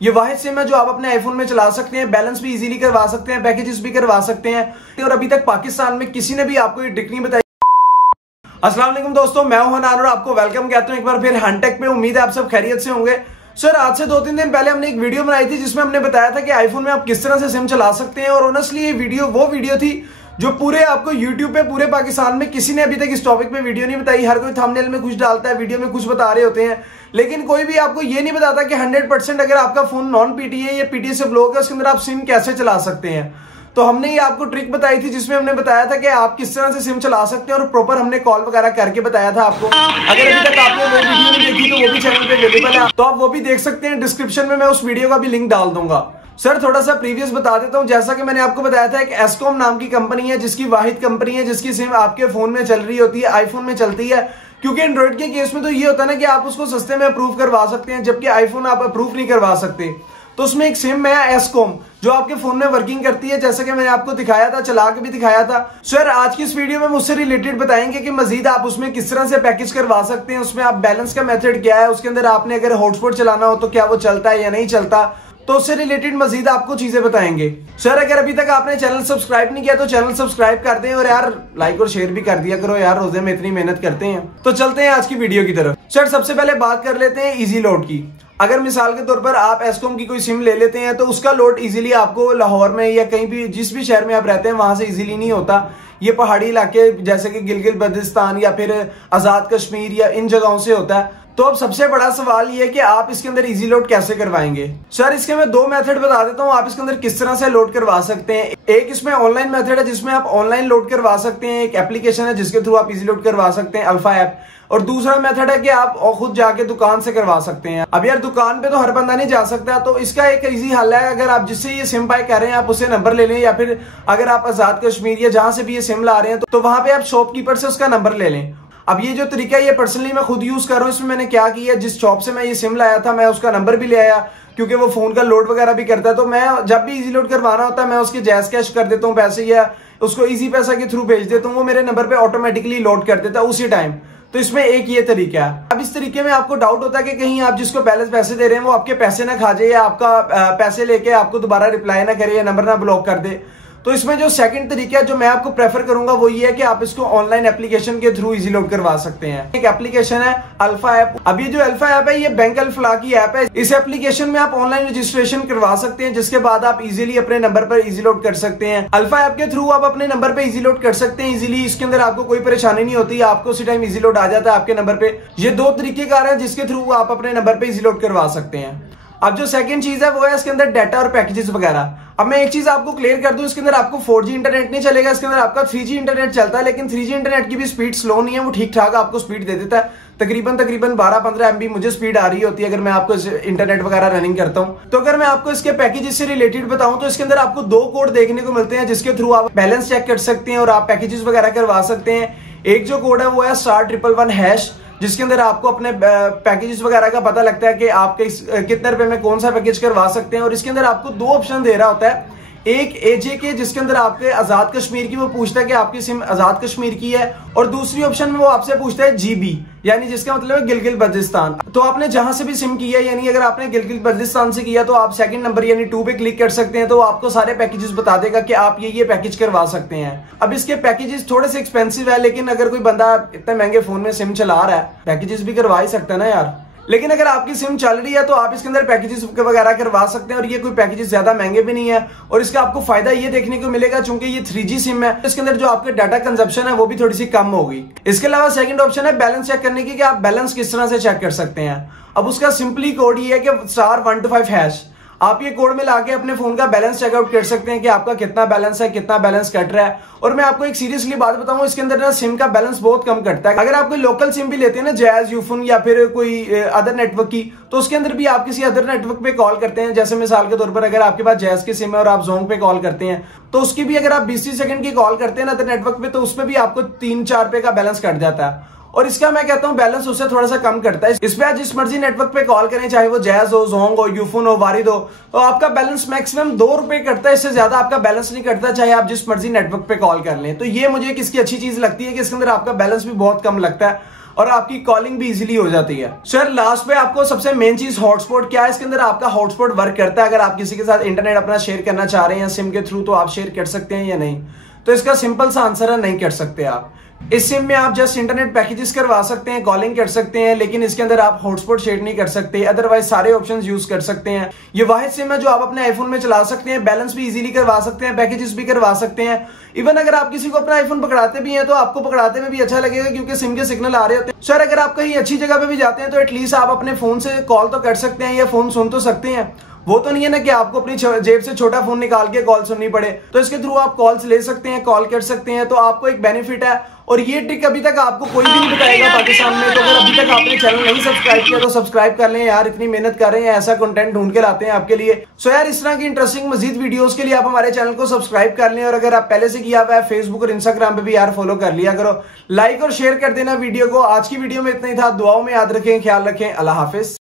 ये वाहिद सिम है जो आप अपने आईफोन में चला सकते हैं, बैलेंस भी इजीली करवा सकते हैं, पैकेजेस भी करवा सकते हैं। और अभी तक पाकिस्तान में किसी ने भी आपको ये ट्रिक नहीं बताई। अस्सलाम वालेकुम दोस्तों, मैं हूं हनान और आपको वेलकम कहता हूं एक बार फिर हनटेक पे। उम्मीद है आप सब खैरियत से होंगे। सर, आज से 2-3 दिन पहले हमने एक वीडियो बनाई थी जिसमें हमने बताया था कि आईफोन में आप किस तरह से सिम चला सकते हैं। और ऑनेस्टली ये वीडियो वो वीडियो थी जो पूरे आपको यूट्यूब पे पूरे पाकिस्तान में किसी ने अभी तक इस टॉपिक पे वीडियो नहीं बताई। हर कोई थंबनेल में कुछ डालता है, वीडियो में कुछ बता रहे होते हैं, लेकिन कोई भी आपको ये नहीं बताता कि 100% अगर आपका फोन नॉन पीटी है या पीटी से ब्लॉक है उसके अंदर आप सिम कैसे चला सकते हैं। तो हमने ये आपको ट्रिक बताई थी जिसमें हमने बताया था कि आप किस तरह से सिम चला सकते हैं और प्रॉपर हमने कॉल वगैरह करके बताया था आपको। अगर अभी तक आपने वो वीडियो नहीं देखी तो वो भी चैनल पे अवेलेबल है, तो आप वो भी देख सकते हैं। डिस्क्रिप्शन में मैं उस वीडियो का भी लिंक डाल दूंगा। सर, थोड़ा सा प्रीवियस बता देता हूं। जैसा कि मैंने आपको बताया था, एक एस्कॉम नाम की कंपनी है जिसकी वाहिद कंपनी है जिसकी सिम आपके फोन में चल रही होती है, आईफोन में चलती है। क्योंकि एंड्रॉइड के केस में तो ये होता है ना कि आप उसको सस्ते में अप्रूव करवा सकते हैं, जबकि आईफोन आप अप्रूव नहीं करवा सकते। तो उसमें एक सिम है एस्कॉम जो आपके फोन में वर्किंग करती है, जैसा कि मैंने आपको दिखाया था, चला के भी दिखाया था। सर, आज की इस वीडियो में मुझसे रिलेटेड बताएंगे कि मजीद आप उसमें किस तरह से पैकेज करवा सकते हैं, उसमें आप बैलेंस का मेथड क्या है, उसके अंदर आपने अगर हॉटस्पॉट चलाना हो तो क्या वो चलता है या नहीं चलता, तो उससे रिलेटेड मजीद आपको चीजें बताएंगे। सर, अगर अभी तक आपने चैनल सब्सक्राइब नहीं किया तो चैनल सब्सक्राइब कर दें और यार लाइक और शेयर भी कर दिया करो यार, रोजे में इतनी मेहनत करते हैं। तो चलते हैं आज की वीडियो की तरफ। सर, सबसे पहले बात कर लेते हैं इजी लोड की। अगर मिसाल के तौर पर आप एस्कॉम की कोई सिम ले लेते हैं तो उसका लोड इजीली आपको लाहौर में या कहीं भी जिस भी शहर में आप रहते हैं वहां से इजीली नहीं होता। ये पहाड़ी इलाके जैसे कि गिलगित बल्तिस्तान या फिर आजाद कश्मीर या इन जगहों से होता है। तो अब सबसे बड़ा सवाल ये है कि आप इसके अंदर इजी लोड कैसे करवाएंगे। सर, इसके मैं 2 मेथड बता देता हूँ आप इसके अंदर किस तरह से लोड करवा सकते हैं। एक इसमें ऑनलाइन मेथड है जिसमें आप ऑनलाइन लोड करवा सकते हैं, एक एप्लीकेशन है जिसके थ्रू आप इजी लोड करवा सकते हैं, अल्फा ऐप। और दूसरा मेथड है कि आप खुद जाके दुकान से करवा सकते हैं। अब यार दुकान पे तो हर बंदा नहीं जा सकता, तो इसका एक इजी हल है। अगर आप जिससे ये सिम बाय कर रहे हैं आप उससे नंबर ले लें, या फिर अगर आप आजाद कश्मीर या जहां से भी ये सिम ला रहे हैं तो वहां पे आप शॉपकीपर से उसका नंबर ले लें। अब ये जो तरीका है ये पर्सनली मैं खुद यूज कर रहा हूँ। इसमें मैंने क्या किया, जिस शॉप से मैं ये सिम लाया था मैं उसका नंबर भी ले आया, क्योंकि वो फोन का लोड वगैरह भी करता है। तो मैं जब भी इजी लोड करवाना होता है मैं उसके जैज कैश कर देता हूँ पैसे, या उसको इजी पैसा के थ्रू भेज देता हूँ, वो मेरे नंबर पे ऑटोमेटिकली लोड कर देता है उसी टाइम। तो इसमें एक ये तरीका है। अब इस तरीके में आपको डाउट होता है कि कहीं आप जिसको बैलेंस पैसे दे रहे हैं वो आपके पैसे ना खा जाए या आपका पैसे लेके आपको दोबारा रिप्लाई ना करे या नंबर ना ब्लॉक कर दे। तो इसमें जो सेकंड तरीका है जो मैं आपको प्रेफर करूंगा वो ये है कि आप इसको ऑनलाइन एप्लीकेशन के थ्रू इजी लोड करवा सकते हैं। एक एप्लीकेशन है अल्फा ऐप। अब ये जो अल्फा ऐप है ये बैंक अल्फला की ऐप है। इस एप्लीकेशन में आप ऑनलाइन रजिस्ट्रेशन करवा सकते हैं, जिसके बाद आप इजीली अपने नंबर पर इजी लोड कर सकते हैं। अल्फा ऐप के थ्रू आप अपने नंबर पे इजी लोड कर सकते हैं इजीली। इसके अंदर आपको कोई परेशानी नहीं होती, आपको उसी टाइम इजी लोड आ जाता है आपके नंबर पे। ये 2 तरीके कार है जिसके थ्रू आप अपने नंबर पे इजी लोड करवा सकते हैं। अब जो सेकंड चीज है वो है इसके अंदर डाटा और पैकेजेस वगैरह। अब मैं एक चीज आपको क्लियर कर दूं, इसके अंदर आपको 4G इंटरनेट नहीं चलेगा, इसके अंदर आपका 3G इंटरनेट चलता है। लेकिन 3G इंटरनेट की भी स्पीड स्लो नहीं है, वो ठीक ठाक आपको स्पीड दे देता है। तकरीबन 12-15 MB मुझे स्पीड आ रही होती है अगर मैं आपको इंटरनेट वगैरह रनिंग करता हूं। तो अगर मैं आपको इसके पैकेजेस से रिलेटेड बताऊं तो इसके अंदर आपको 2 कोड देखने को मिलते हैं जिसके थ्रू आप बैलेंस चेक कर सकते हैं और आप पैकेजेस वगैरह करवा सकते हैं। एक जो कोड है वो है *111#, जिसके अंदर आपको अपने पैकेजेस वगैरह का पता लगता है कि आपके कितने रुपए में कौन सा पैकेज करवा सकते हैं। और इसके अंदर आपको 2 ऑप्शन दे रहा होता है, एक AJK जिसके अंदर आपके आजाद कश्मीर की वो पूछता है कि आपकी सिम आजाद कश्मीर की है, और दूसरी ऑप्शन में वो आपसे पूछता है GB, यानी जिसका मतलब है गिलगित बल्तिस्तान। तो आपने जहां से भी सिम किया, यानी अगर आपने गिलगित बल्तिस्तान से किया तो आप सेकंड नंबर यानी 2 पे क्लिक कर सकते हैं, तो आपको सारे पैकेजेस बता देगा कि आप ये पैकेज करवा सकते हैं। अब इसके पैकेजेस थोड़े से एक्सपेंसिव है, लेकिन अगर कोई बंदा इतने महंगे फोन में सिम चला रहा है पैकेजेस भी करवा ही सकता है ना यार। लेकिन अगर आपकी सिम चल रही है तो आप इसके अंदर पैकेजेस वगैरह करवा सकते हैं, और ये कोई पैकेजेस ज्यादा महंगे भी नहीं है। और इसका आपको फायदा ये देखने को मिलेगा चूंकि ये 3G सिम है, इसके अंदर जो आपके डाटा कंजप्शन है वो भी थोड़ी सी कम होगी। इसके अलावा सेकंड ऑप्शन है बैलेंस चेक करने की, कि आप बैलेंस किस तरह से चेक कर सकते हैं। अब उसका सिंपली कोड ये है कि *125#। आप ये कोड में लाके अपने फोन का बैलेंस चेकआउट कर सकते हैं कि आपका कितना बैलेंस है, कितना बैलेंस कट रहा है। और मैं आपको एक सीरियसली बात बताऊं, इसके अंदर ना सिम का बैलेंस बहुत कम कटता है। अगर आप कोई लोकल सिम भी लेते हैं ना, जैज, यूफोन या फिर कोई अदर नेटवर्क की, तो उसके अंदर भी आप किसी अदर नेटवर्क पे कॉल करते हैं, जैसे मिसाल के तौर पर अगर आपके पास जैज की सिम है और आप जोंग पे कॉल करते हैं तो उसकी भी अगर आप 20 सेकंड की कॉल करते हैं ना अदर नेटवर्क पे, तो उसमें भी आपको 3-4 रुपए का बैलेंस कट जाता है। और इसका मैं कहता हूं बैलेंस उससे थोड़ा सा कम करता है। इस पे आप जिस मर्जी नेटवर्क पे कॉल करें, चाहे वो जैज हो, जोंग हो, यूफोन हो, वारिद हो, तो आपका बैलेंस मैक्सिमम 2 रुपए कटता है, इससे ज्यादा आपका बैलेंस नहीं कटता, चाहे आप जिस मर्जी नेटवर्क पे कॉल कर लें। तो ये मुझे किसकी अच्छी चीज लगती है कि इसके अंदर आपका बैलेंस भी बहुत कम लगता है। और आपकी कॉलिंग भी इजीली हो जाती है। सर लास्ट पे आपको सबसे मेन चीज हॉटस्पॉट क्या है, इसके अंदर आपका हॉटस्पॉट वर्क करता है। अगर आप किसी के साथ इंटरनेट अपना शेयर करना चाह रहे हैं सिम के थ्रू, तो आप शेयर कर सकते हैं या नहीं? तो इसका सिंपल सा आंसर है, नहीं कर सकते आप। इस सिम में आप जस्ट इंटरनेट पैकेजेस करवा सकते हैं, कॉलिंग कर सकते हैं, लेकिन इसके अंदर आप हॉटस्पॉट शेयर नहीं कर सकते। अदरवाइज सारे ऑप्शंस यूज कर सकते हैं। ये वाहिद सिम है जो आप अपने आईफोन में चला सकते हैं, बैलेंस भी इजीली करवा सकते हैं, पैकेजेस भी करवा सकते हैं। इवन अगर आप किसी को अपना आईफोन पकड़ाते भी हैं तो आपको पकड़ाते में भी अच्छा लगेगा, क्योंकि सिम के सिग्नल आ रहे होते हैं। सर अगर आप कहीं अच्छी जगह पे भी जाते हैं तो एटलीस्ट आप अपने फोन से कॉल तो कर सकते हैं या फोन सुन तो सकते हैं। वो तो नहीं है ना कि आपको अपनी जेब से छोटा फोन निकाल के कॉल सुननी पड़े। तो इसके थ्रू आप कॉल्स ले सकते हैं, कॉल कर सकते हैं, तो आपको एक बेनिफिट है। और ये ट्रिक अभी तक आपको कोई भी नहीं बताएगा पाकिस्तान में। तो अगर अभी तक आपने चैनल नहीं सब्सक्राइब किया तो सब्सक्राइब कर लें यार, इतनी मेहनत कर रहे हैं, ऐसा कंटेंट ढूंढ के लाते हैं आपके लिए। सो यार इस तरह की इंटरेस्टिंग मजीद वीडियोस के लिए आप हमारे चैनल को सब्सक्राइब कर लें। और अगर आप पहले से किया हुआ है फेसबुक और इंस्टाग्राम पे भी यार फॉलो कर लिया करो, लाइक और शेयर कर देना वीडियो को। आज की वीडियो में इतना ही था, दुआओं में याद रखें, ख्याल रखें, अल्लाह हाफिज।